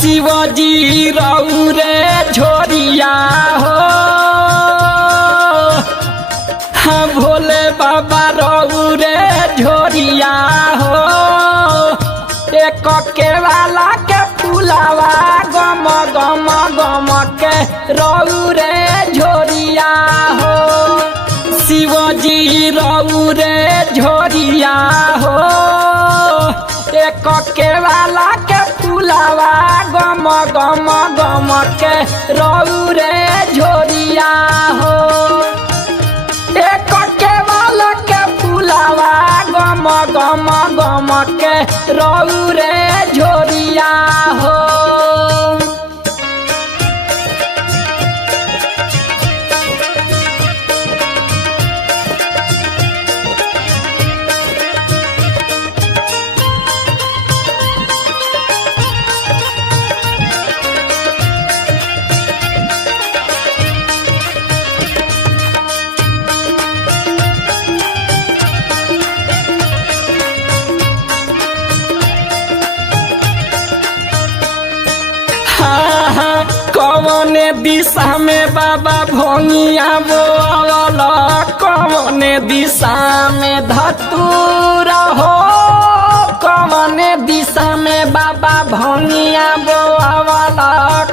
शिवजी रौरे झोरिया हो हाँ भोले बाबा रौरे झोरिया हो एक केवाला के फुलावा गम गम गम के रौरे झोरिया हो शिवजी रौरे झोरिया हो एक केवाला के फुलावा गम गम गम के रौरे झोरिया हो एक केवाला के फुलावा गम गम गम के रौरे झोरिया हो कौन दिशा में बाबा भोंगिया बोल कौन दिशा में धतूरा हो कौन दिशा में बाबा भोंगिया बोल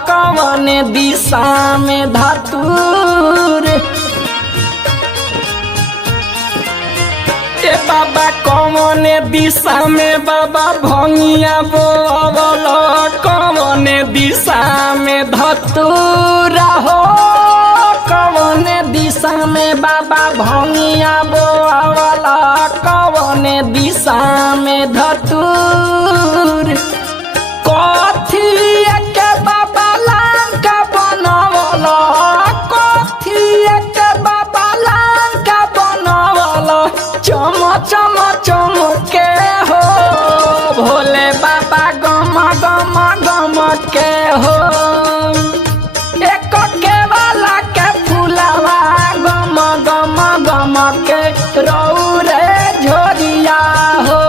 कौन दिशा में धतूर बाबा कौन दिशा में बाबा भोंगिया बोल कौन दिशा में धतूरा हो कौन दिशा में बाबा भोंगिया बोल कौन दिशा में धतूर कथी के बाबा लंका बनवल कथी के बाबा लंका बनवल चम चम चम के हो भोले बाबा गम गम गम के हो एक केवाला के फुलावा गम गम गम के रौरे झोरिया हो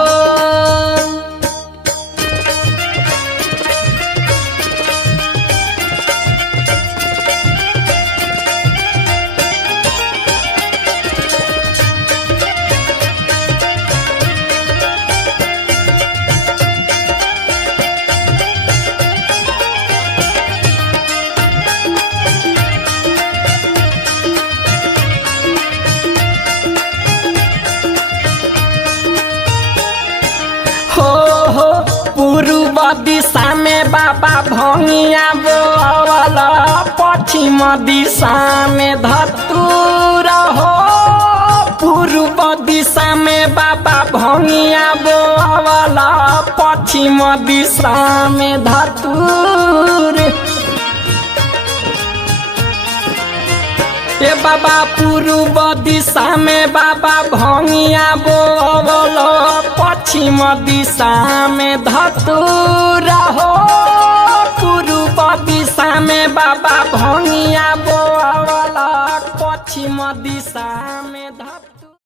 पूर्व दिशा में बाबा भोंगिया बोल पश्चिम दिशा में धतूरा हो पूर्व दिशा में बाबा भोंगिया बोल पश्चिम दिशा में धतूर ए बाबा पूर्व दिशा में बाबा भोंगिया बोल पश्चिम दिशा में धतूरा हो पूर्व दिशा में बाबा भोंगिया बोल पश्चिम दिशा में धतूरा।